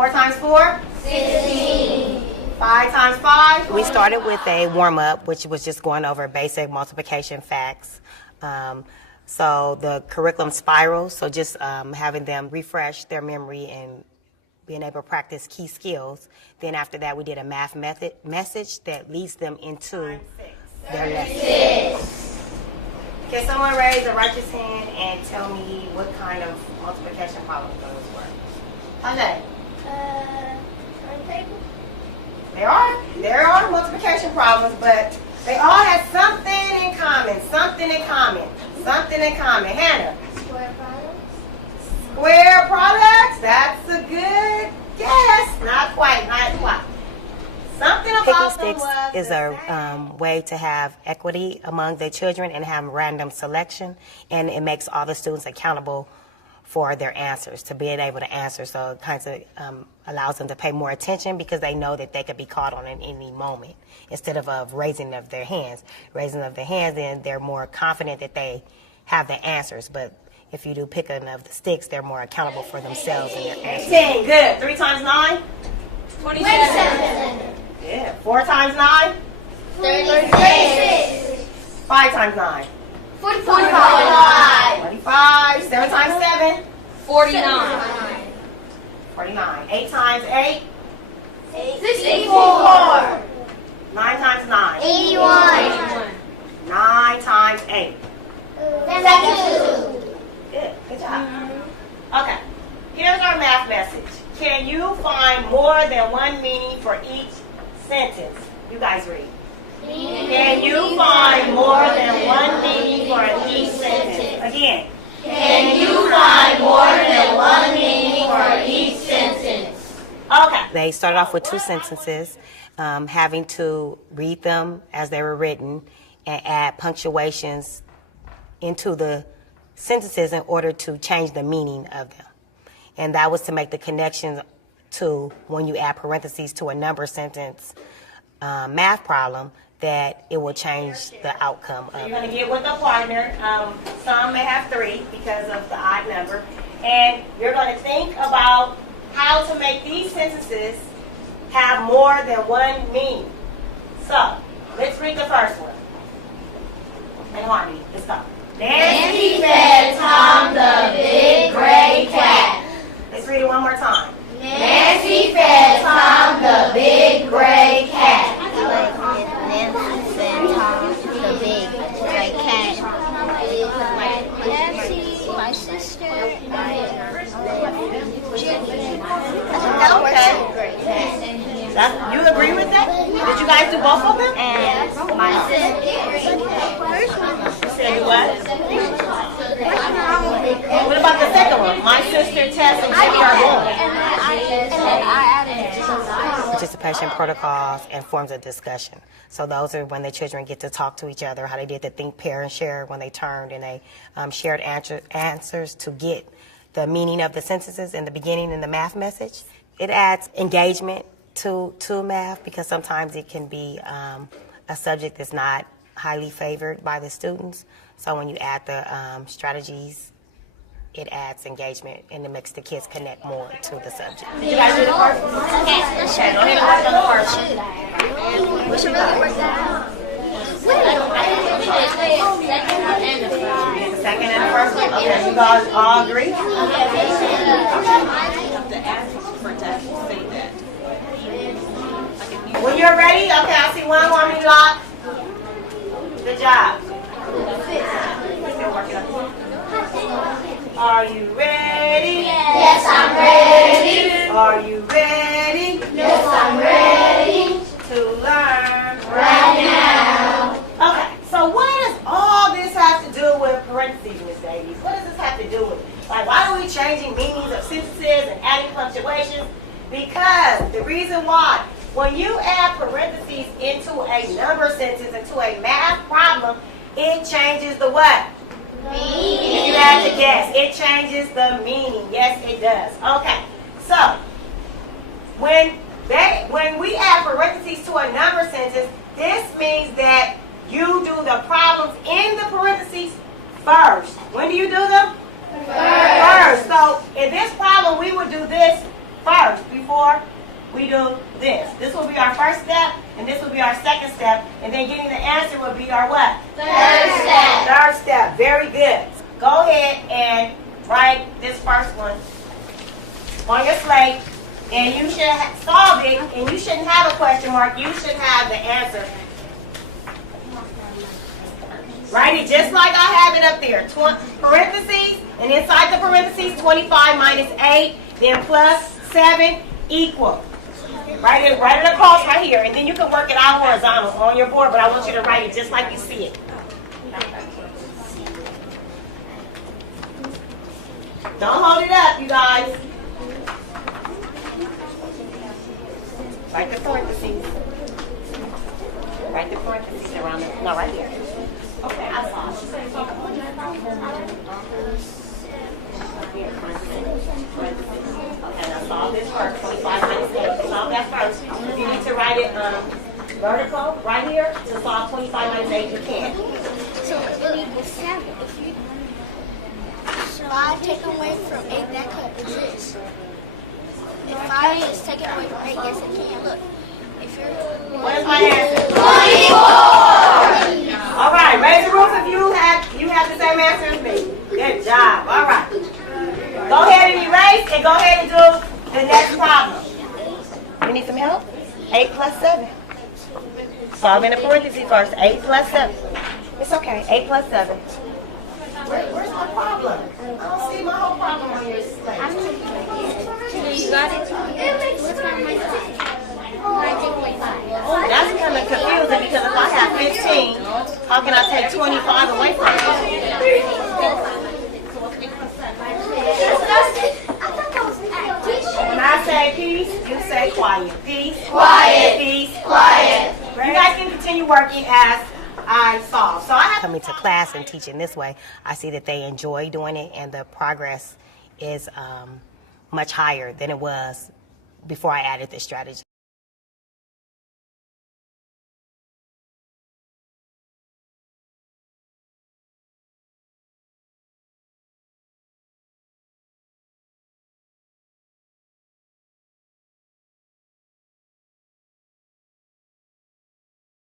4 times 4? 16. 5 times 5? We started with a warm-up, which was just going over basic multiplication facts. So the curriculum spirals, so just having them refresh their memory and being able to practice key skills. Then after that, we did a math message that leads them into their lesson. Can someone raise a righteous hand and tell me what kind of multiplication problems those were? Ajay? On paper? There are multiplication problems, but they all had something in common. Hannah? Square products? Square products? That's a good guess. Not quite. Something Picking about them sticks was is the a way to have equity among the children and have random selection, and it makes all the students accountable for their answers, to being able to answer. So it kind of allows them to pay more attention because they know that they could be called on at any moment instead of raising of their hands. Raising of their hands, then they're more confident that they have the answers. But if you do picking of the sticks, they're more accountable for themselves and their answers. 18. Good. 3 times 9? 27. Yeah. 4 times 9? 36. 5 times 9? 45. 45. 7 times 7? 49. 49. 8 times 8? 64. 9 times 9? 81. 9 times 8? 72. Good job. Okay. Here's our math message. Can you find more than one meaning for each sentence? You guys read. Can you find more than one meaning for each sentence? Again. Can you find more than one meaning for each sentence? Okay. They started off with 2 sentences, having to read them as they were written and add punctuations into the sentences in order to change the meaning of them. And that was to make the connection to when you add parentheses to a number sentence math problem, that it will change the outcome of You're it. going to get with a partner. Some may have 3 because of the odd number. And you're going to think about how to make these sentences have more than one meaning. So, let's read the first one. In harmony. Let's go. Nancy fed Tom the big gray cat. Let's read it one more time. Nancy fed Tom the big gray cat. Nancy fed Tom the big gray cat. Nancy, my sister, You agree with that? Did you guys do both of them? and my sister. You said what? What about the second one? My sister, Tess, and Jimmy are going. Participation protocols and forms of discussion. So those are when the children get to talk to each other, how they did the think, pair, and share when they turned, and they shared answers to get the meaning of the sentences in the beginning in the math message. It adds engagement to math because sometimes it can be a subject that's not highly favored by the students. So when you add the strategies, it adds engagement and it makes the kids connect more to the subject. Did you guys do the first one? Okay, go ahead and work on the first one. We should really work that out. You did the second and the first one? Okay, you guys all agree? When you're ready, okay, I see one harmony lock. Good job. Still working up. Are you ready? Yes, I'm ready. Are you ready Yes, I'm ready. to learn? Right now. Okay, so what does all this have to do with parentheses, Miss Davies? What does this have to do with? Like, why are we changing meanings of sentences and adding punctuations? Because the reason why, when you add parentheses into a number sentence, into a math problem, it changes the what? If you had to guess, it changes the meaning. Yes, it does. Okay, so when we add parentheses to a number sentence, this means that you do the problems in the parentheses first. When do you do them? First. So in this problem, we would do this first before we do this. This will be our first step, and this will be our second step, and then getting the answer will be our what? Third step. Third step. Very good. Go ahead and write this first one on your slate, and you should solve it, and you shouldn't have a question mark. You should have the answer. Write it just like I have it up there. Parentheses, and inside the parentheses, 25 minus 8, then plus 7 equal. Write it across right here, and then you can work it out horizontal on your board, but I want you to write it just like you see it. Don't hold it up, you guys. Write the parentheses. Write the parentheses around it. No, right here. Okay, I saw it. Okay, now solve this first. 25 minus 8. Solve that first. If you need to write it vertical right here to solve 25 minus 8, you can. So it equals 7. 5 taken away from 8, that can't exist. If 5 is taken away from 8, yes it can. Look. If you're What is my answer? 24! All right, raise the roof if you have the same answer as me. Good job. All right. Go ahead and erase and go ahead and do the next problem. You need some help? 8 plus 7. Solve in the parentheses first. 8 plus 7. It's okay. 8 plus 7. Where's my problem? I don't see my whole problem on your slate. You got it? That's kind of confusing because if I have 15, how can I take 25 away from it? When I say peace, you say quiet. Peace, quiet, peace, quiet. You guys can continue working as I solve. So I have Coming to class and teaching this way, I see that they enjoy doing it, and the progress is much higher than it was before I added this strategy.